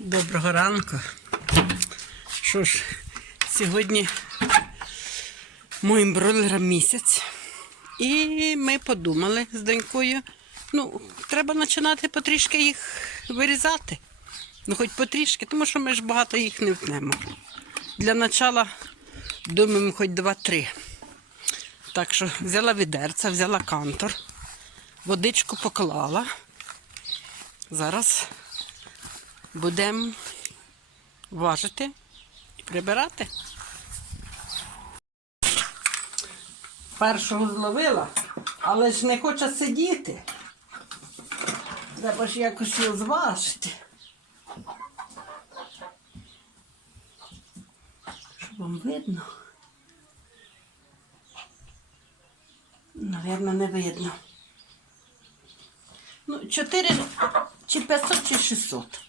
Доброго ранку. Що ж, сьогодні моїм бройлерам місяць. І ми подумали з донькою, ну, треба починати потрішки їх вирізати. Ну, хоч потрішки, тому що ми ж багато їх не втнемо. Для начала думаємо хоч два-три. Так що взяла відерця, взяла кантор, водичку поклала. Зараз будемо важити і прибирати. Першого зловила, але ж не хоче сидіти. Треба ж якось його зважити. Щоб вам видно. Навірно, не видно. Ну, 4 чи 500, чи 600.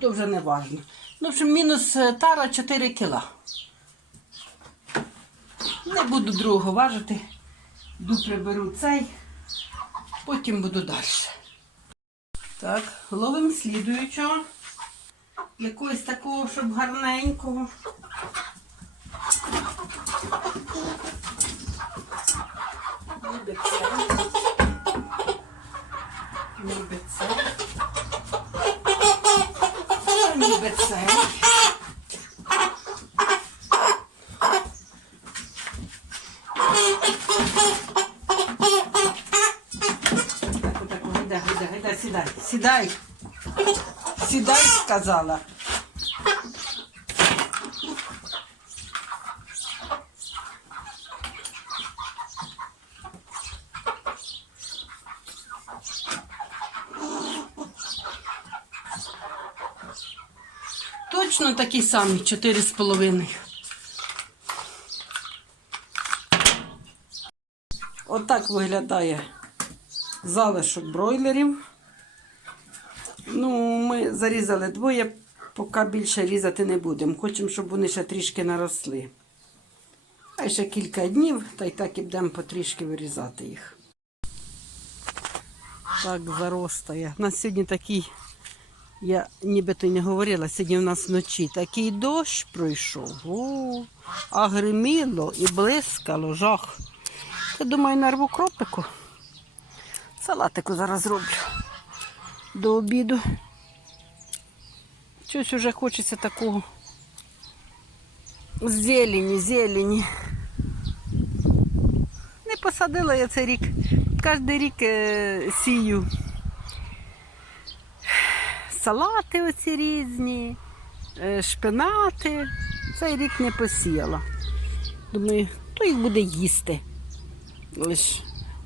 То вже не важно. Ну, в общем, мінус е, тара 4 кіла. Не буду другого важити. Йду приберу цей, потім буду далі. Так, ловимо слідуючого. Якогось такого, щоб гарненького. Так, отак, гайда, гайда, сідай, сідай. Сідай, сказала. Точно такий самий, 4,5. Отак виглядає залишок бройлерів. Ну, ми зарізали двоє, поки більше різати не будемо. Хочемо, щоб вони ще трішки наросли. А ще кілька днів, та й так і будемо потрішки вирізати їх. Так заростає. У нас сьогодні такий, я нібито не говорила, сьогодні у нас вночі такий дощ пройшов. О, а гриміло і блискало, жах. Я думаю, нарву кропику. Салатику зараз зроблю до обіду. Щось уже хочеться такого. Зелені, зелені. Не посадила я цей рік. Кожен рік е, сію. Салати оці різні, е, шпинати. Цей рік не посіяла. Думаю, хто їх буде їсти. Лиш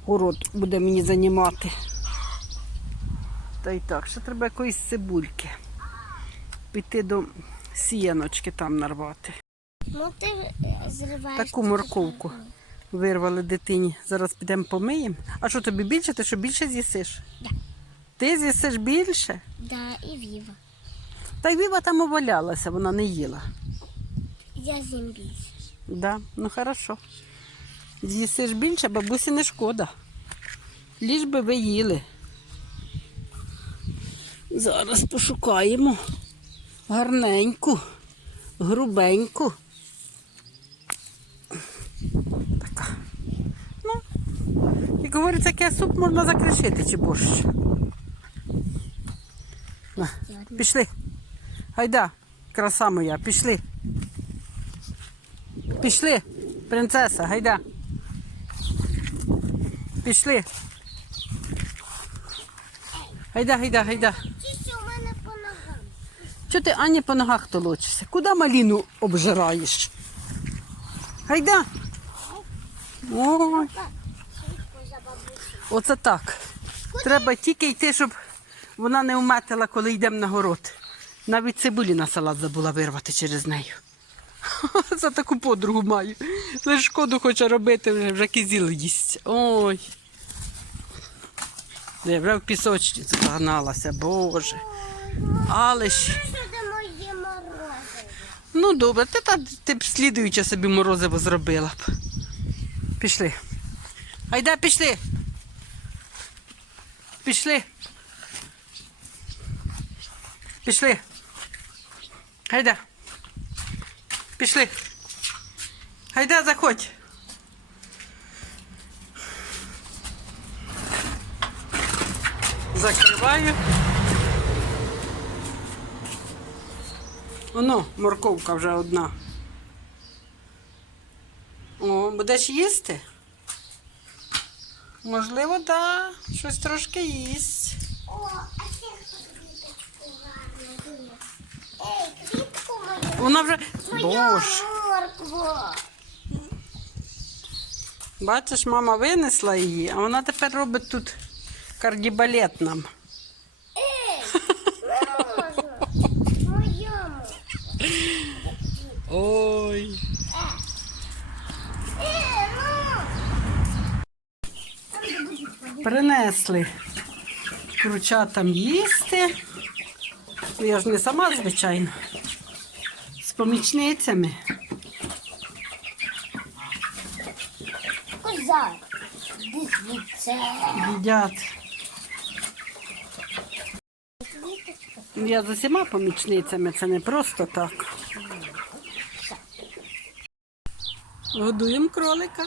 город буде мені займати. Та й так, ще треба якоїсь цибульки. Піти до сіяночки там нарвати. Ну ти. Таку морковку вирвали дитині. Зараз підемо помиємо. А що тобі більше? Ти що більше з'їсиш? Да. Ти з'їсиш більше? Да, і віва. Та й Віва там овалялася, вона не їла. Я з'їм більше. Да, ну хорошо. З'їсиш більше, бабусі не шкода. Ліж би ви їли. Зараз пошукаємо гарненьку, грубеньку. Така. Ну, як говориться, який суп можна закришити чи борщ. На, пішли. Гайда, краса моя, пішли. Пішли, принцеса, гайда. Пішли. Гайда, гайда, гайда. Ті, у мене по ногам. Чого ти Ані по ногах толочишся? Куди маліну обжираєш? Гайда. Ой, оце так. Треба тільки йти, щоб вона не вметила, коли йдемо на город. Навіть цибулі на салат забула вирвати через нею. За таку подругу маю. Лише шкоду хоче робити, вже, вже кизіл їсть. Ой. Де, вже в пісочницю загналася, боже. Але ж. Ну добре, ти, та, ти б слідуючи собі морозиво зробила б. Пішли. Айда, пішли. Пішли. Пішли. Гайда. Пішли. Гайда, заходь. Закриваю. Оно, морковка вже одна. О, будеш їсти? Можливо, так. Да. Щось трошки їсть. О, а це квіточку гарно. Ей, квітку мою. Вона вже. Моя Боже. моркву. Бачиш, мама винесла її, а вона тепер робить тут кардібалет нам. Ей, можу. Моєму. Ой. Ей, ну. Принесли курчатам їсти. Ну, Я ж не сама, звичайно. З помічницями. Звідси. Їдять. Я з усіма помічницями, це не просто так. Годуємо кролика.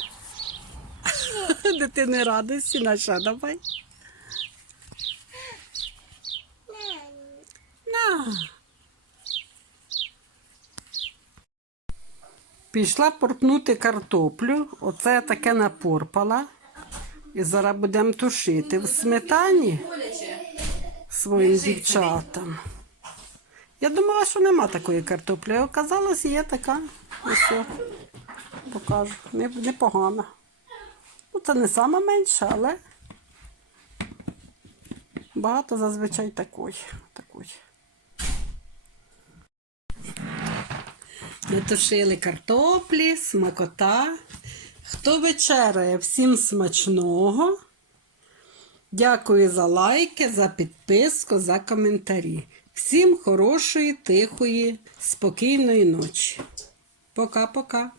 Дитини радості, наша давай. На. Пішла порпнути картоплю. Оце таке напорпала. І зараз будемо тушити в сметані своїм дівчатам. Я думала, що нема такої картоплі. а Оказалось, є така. Ось покажу. Непогана. Ну, це не сама менша, але багато зазвичай такої. такої. Натушили картоплі, смакота. Хто вечеряє, всім смачного. Дякую за лайки, за підписку, за коментарі. Всім хорошої, тихої, спокійної ночі. Пока-пока.